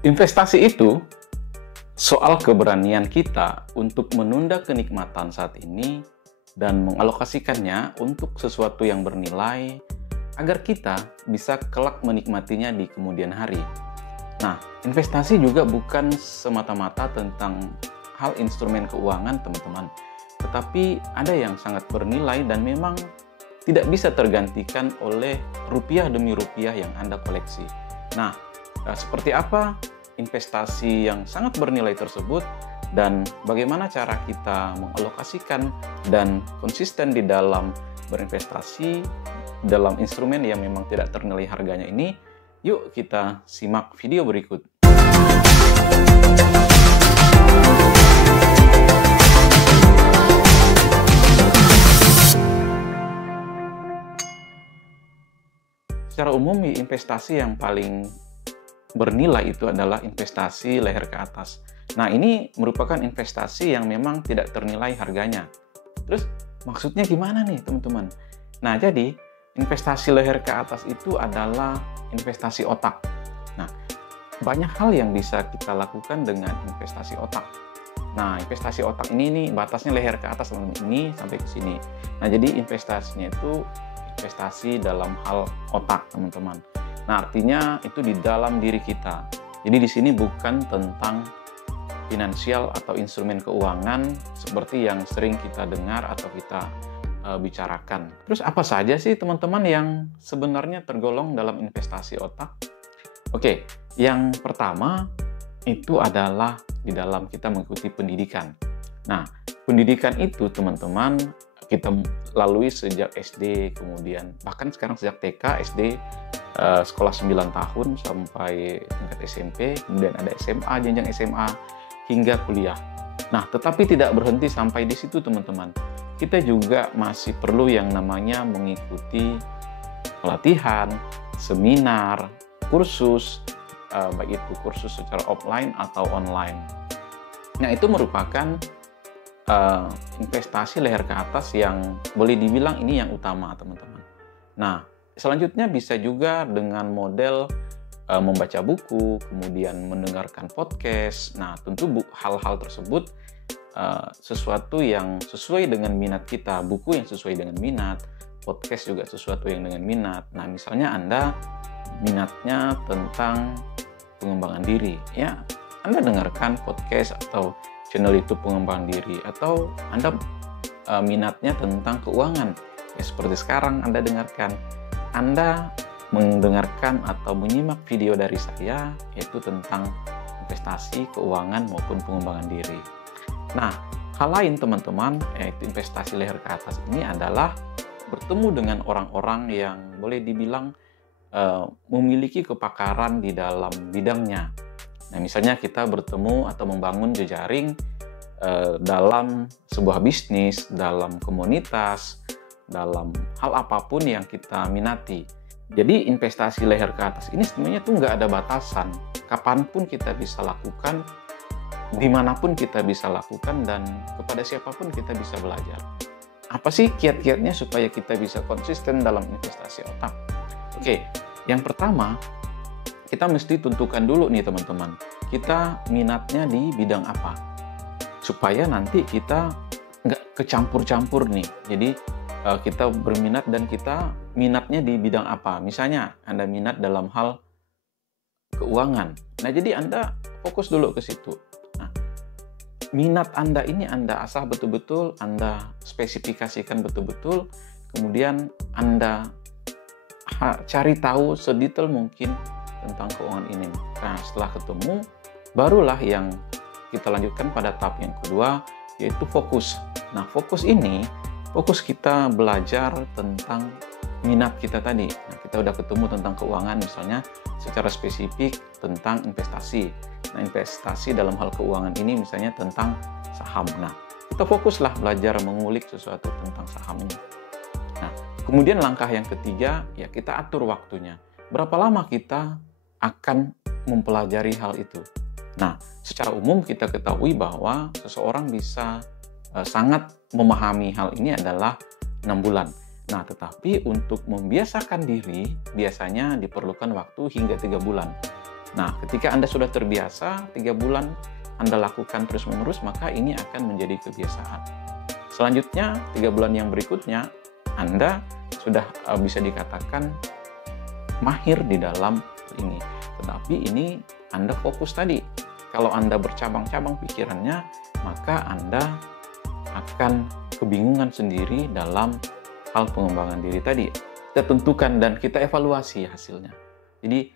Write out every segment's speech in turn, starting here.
Investasi itu soal keberanian kita untuk menunda kenikmatan saat ini dan mengalokasikannya untuk sesuatu yang bernilai agar kita bisa kelak menikmatinya di kemudian hari. Nah, investasi juga bukan semata-mata tentang hal instrumen keuangan, teman-teman. Tetapi ada yang sangat bernilai dan memang tidak bisa tergantikan oleh rupiah demi rupiah yang Anda koleksi. Nah, seperti apa investasi yang sangat bernilai tersebut dan bagaimana cara kita mengalokasikan dan konsisten di dalam berinvestasi dalam instrumen yang memang tidak ternilai harganya ini? Yuk kita simak video berikut. Secara umum, investasi yang paling bernilai itu adalah investasi leher ke atas. Nah, ini merupakan investasi yang memang tidak ternilai harganya. Terus, maksudnya gimana nih, teman-teman? Nah, jadi investasi leher ke atas itu adalah investasi otak. Nah, banyak hal yang bisa kita lakukan dengan investasi otak. Nah, investasi otak ini nih batasnya leher ke atas, teman-teman, ini sampai ke sini. Nah, jadi investasinya itu investasi dalam hal otak, teman-teman. Nah, artinya itu di dalam diri kita. Jadi di sini bukan tentang finansial atau instrumen keuangan seperti yang sering kita dengar atau kita bicarakan. Terus apa saja sih, teman-teman, yang sebenarnya tergolong dalam investasi otak? Oke, yang pertama itu adalah di dalam kita mengikuti pendidikan. Nah, pendidikan itu, teman-teman, kita lalui sejak SD, kemudian bahkan sekarang sejak TK, SD, sekolah 9 tahun sampai tingkat SMP, kemudian ada SMA, jenjang SMA, hingga kuliah. Nah, tetapi tidak berhenti sampai di situ, teman-teman. Kita juga masih perlu yang namanya mengikuti pelatihan, seminar, kursus, baik itu kursus secara offline atau online. Nah, itu merupakan investasi leher ke atas yang boleh dibilang ini yang utama, teman-teman. Nah, selanjutnya bisa juga dengan model membaca buku, kemudian mendengarkan podcast. Nah, tentu hal-hal tersebut sesuatu yang sesuai dengan minat kita, buku yang sesuai dengan minat, podcast juga sesuatu yang dengan minat. Nah, misalnya Anda minatnya tentang pengembangan diri, ya Anda dengarkan podcast atau channel YouTube pengembangan diri, atau Anda minatnya tentang keuangan, ya seperti sekarang Anda dengarkan. Anda mendengarkan atau menyimak video dari saya, yaitu tentang investasi, keuangan, maupun pengembangan diri. Nah, hal lain, teman-teman, yaitu investasi leher ke atas ini adalah bertemu dengan orang-orang yang boleh dibilang memiliki kepakaran di dalam bidangnya. Nah, misalnya kita bertemu atau membangun jejaring dalam sebuah bisnis, dalam komunitas, dalam hal apapun yang kita minati. Jadi investasi leher ke atas ini sebenarnya tuh nggak ada batasan. Kapanpun kita bisa lakukan, dimanapun kita bisa lakukan, dan kepada siapapun kita bisa belajar. Apa sih kiat-kiatnya supaya kita bisa konsisten dalam investasi otak? Oke, yang pertama, kita mesti tentukan dulu nih, teman-teman, kita minatnya di bidang apa, supaya nanti kita nggak kecampur-campur nih. Jadi kita berminat dan kita minatnya di bidang apa. Misalnya Anda minat dalam hal keuangan, nah jadi Anda fokus dulu ke situ. Nah, minat Anda ini Anda asah betul-betul, Anda spesifikasikan betul-betul, kemudian Anda cari tahu sedetail mungkin tentang keuangan ini. Nah, setelah ketemu, barulah yang kita lanjutkan pada tahap yang kedua, yaitu fokus. Nah, fokus kita belajar tentang minat kita tadi. Nah, kita udah ketemu tentang keuangan, misalnya secara spesifik tentang investasi. Nah, investasi dalam hal keuangan ini misalnya tentang saham. Nah, kita fokuslah belajar mengulik sesuatu tentang saham ini. Nah, kemudian langkah yang ketiga, ya kita atur waktunya. Berapa lama kita akan mempelajari hal itu? Nah, secara umum kita ketahui bahwa seseorang bisa sangat memahami hal ini adalah 6 bulan. Nah, tetapi untuk membiasakan diri biasanya diperlukan waktu hingga 3 bulan. Nah, ketika Anda sudah terbiasa, 3 bulan Anda lakukan terus-menerus, maka ini akan menjadi kebiasaan. Selanjutnya, 3 bulan yang berikutnya, Anda sudah bisa dikatakan mahir di dalam ini. Tetapi ini Anda fokus tadi. Kalau Anda bercabang-cabang pikirannya, maka Anda akan kebingungan sendiri dalam hal pengembangan diri tadi. Kita tentukan dan kita evaluasi hasilnya. Jadi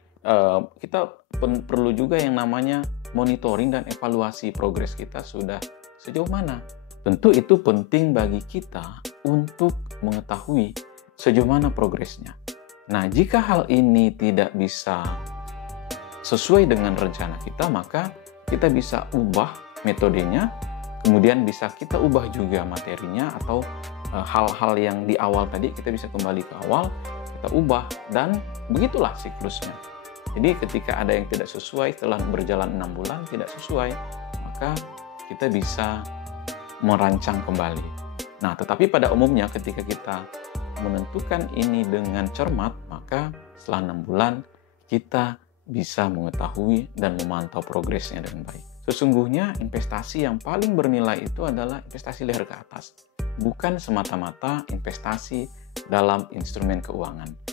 kita perlu juga yang namanya monitoring dan evaluasi progres kita sudah sejauh mana. Tentu itu penting bagi kita untuk mengetahui sejauh mana progresnya. Nah, jika hal ini tidak bisa sesuai dengan rencana kita, maka kita bisa ubah metodenya, kemudian bisa kita ubah juga materinya, atau hal-hal yang di awal tadi kita bisa kembali ke awal, kita ubah, dan begitulah siklusnya. Jadi ketika ada yang tidak sesuai setelah berjalan 6 bulan tidak sesuai, maka kita bisa merancang kembali. Nah, tetapi pada umumnya ketika kita menentukan ini dengan cermat, maka setelah 6 bulan kita bisa mengetahui dan memantau progresnya dengan baik. Sesungguhnya investasi yang paling bernilai itu adalah investasi leher ke atas, bukan semata-mata investasi dalam instrumen keuangan.